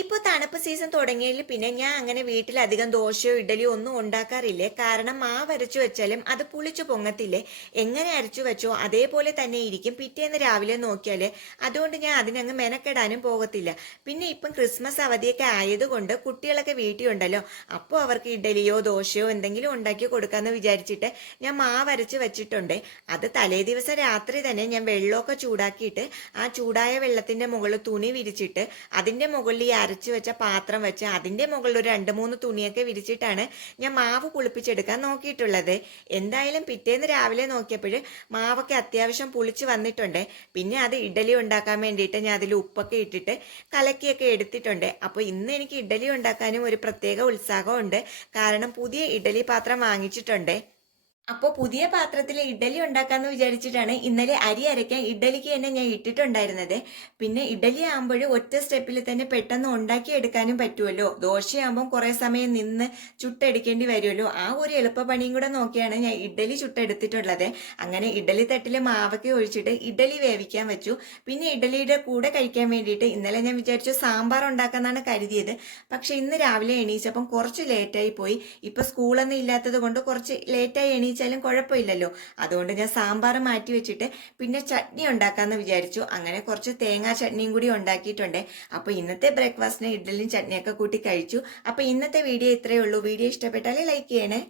ഇപ്പോൾ തണുപ്പ് സീസൺ തുടങ്ങിയതിൽ പിന്നെ ഞാൻ അങ്ങനെ വീട്ടിലധികം ദോശയോ ഇഡലിയോ ഒന്നും ഉണ്ടാക്കാറില്ലേ. കാരണം മാവ് അരച്ചു വെച്ചാലും അത് പുളിച്ചു പൊങ്ങത്തില്ലേ. എങ്ങനെ അരച്ചു വെച്ചോ അതേപോലെ തന്നെ ഇരിക്കും പിറ്റേന്ന് രാവിലെ നോക്കിയാൽ. അതുകൊണ്ട് ഞാൻ അതിനങ്ങ് മെനക്കെടാനും പോകത്തില്ല. പിന്നെ ഇപ്പം ക്രിസ്മസ് അവധിയൊക്കെ ആയതുകൊണ്ട് കുട്ടികളൊക്കെ വീട്ടിലുണ്ടല്ലോ. അപ്പോൾ അവർക്ക് ഇഡലിയോ ദോശയോ എന്തെങ്കിലും ഉണ്ടാക്കി കൊടുക്കാമെന്ന് വിചാരിച്ചിട്ട് ഞാൻ മാവ് അരച്ച് വെച്ചിട്ടുണ്ട്. അത് തലേ ദിവസം രാത്രി തന്നെ ഞാൻ വെള്ളമൊക്കെ ചൂടാക്കിയിട്ട് ആ ചൂടായ വെള്ളത്തിന്റെ മുകളിൽ തുണി വിരിച്ചിട്ട് അതിന്റെ മുകളിൽ ഈ അരച്ചു വെച്ച പാത്രം വെച്ച് അതിന്റെ മുകളിൽ ഒരു 2-3 തുണിയൊക്കെ വിരിച്ചിട്ടാണ് ഞാൻ മാവ് പുളിപ്പിച്ചെടുക്കാൻ നോക്കിയിട്ടുള്ളത്. എന്തായാലും പിറ്റേന്ന് രാവിലെ നോക്കിയപ്പോൾ മാവൊക്കെ അത്യാവശ്യം പുളിച്ച് വന്നിട്ടുണ്ട്. പിന്നെ അത് ഇഡലി ഉണ്ടാക്കാൻ വേണ്ടിയിട്ട് ഞാൻ അതിൽ ഉപ്പൊക്കെ ഇട്ടിട്ട് കലക്കിയൊക്കെ എടുത്തിട്ടുണ്ട്. അപ്പോൾ ഇന്ന് എനിക്ക് ഇഡലി ഉണ്ടാക്കാനും ഒരു പ്രത്യേക ഉത്സാഹമുണ്ട്. കാരണം പുതിയ ഇഡലി പാത്രം വാങ്ങിച്ചിട്ടുണ്ട്. അപ്പോൾ പുതിയ പാത്രത്തിൽ ഇഡലി ഉണ്ടാക്കാന്ന് വിചാരിച്ചിട്ടാണ് ഇന്നലെ അരി അരയ്ക്കാൻ ഇഡലിക്ക് തന്നെ ഞാൻ ഇട്ടിട്ടുണ്ടായിരുന്നത്. പിന്നെ ഇഡലി ആകുമ്പോൾ ഒറ്റ സ്റ്റെപ്പിൽ തന്നെ പെട്ടെന്ന് ഉണ്ടാക്കി എടുക്കാനും പറ്റുമല്ലോ. ദോശയാകുമ്പോൾ കുറേ സമയം നിന്ന് ചുട്ടെടുക്കേണ്ടി വരുമല്ലോ. ആ ഒരു എളുപ്പപ്പണിയും കൂടെ നോക്കിയാണ് ഞാൻ ഇഡലി ചുട്ടെടുത്തിട്ടുള്ളത്. അങ്ങനെ ഇഡലി തട്ടിൽ മാവൊക്കെ ഒഴിച്ചിട്ട് ഇഡലി വേവിക്കാൻ വെച്ചു. പിന്നെ ഇഡലിയുടെ കൂടെ കഴിക്കാൻ വേണ്ടിയിട്ട് ഇന്നലെ ഞാൻ വിചാരിച്ചു സാമ്പാർ ഉണ്ടാക്കാന്നാണ് കരുതിയത്. പക്ഷെ ഇന്ന് രാവിലെ എണീച്ചപ്പം കുറച്ച് ലേറ്റായി പോയി. ഇപ്പൊ സ്കൂളൊന്നും ഇല്ലാത്തത് കൊണ്ട് കുറച്ച് ലേറ്റായി എണീച്ചാലും കുഴപ്പമില്ലല്ലോ. അതുകൊണ്ട് ഞാൻ സാമ്പാർ മാറ്റി വെച്ചിട്ട് പിന്നെ ചട്നി ഉണ്ടാക്കാന്ന് വിചാരിച്ചു. അങ്ങനെ കുറച്ച് തേങ്ങാ ചട്നിയും കൂടി ഉണ്ടാക്കിയിട്ടുണ്ട്. അപ്പൊ ഇന്നത്തെ ബ്രേക്ക്ഫാസ്റ്റിന് ഇഡ്ഡലിയും ചട്നിയൊക്കെ കൂട്ടി കഴിച്ചു. അപ്പൊ ഇന്നത്തെ വീഡിയോ ഇത്രയേ ഉള്ളൂ. വീഡിയോ ഇഷ്ടപ്പെട്ടാൽ ലൈക്ക് ചെയ്യണേ.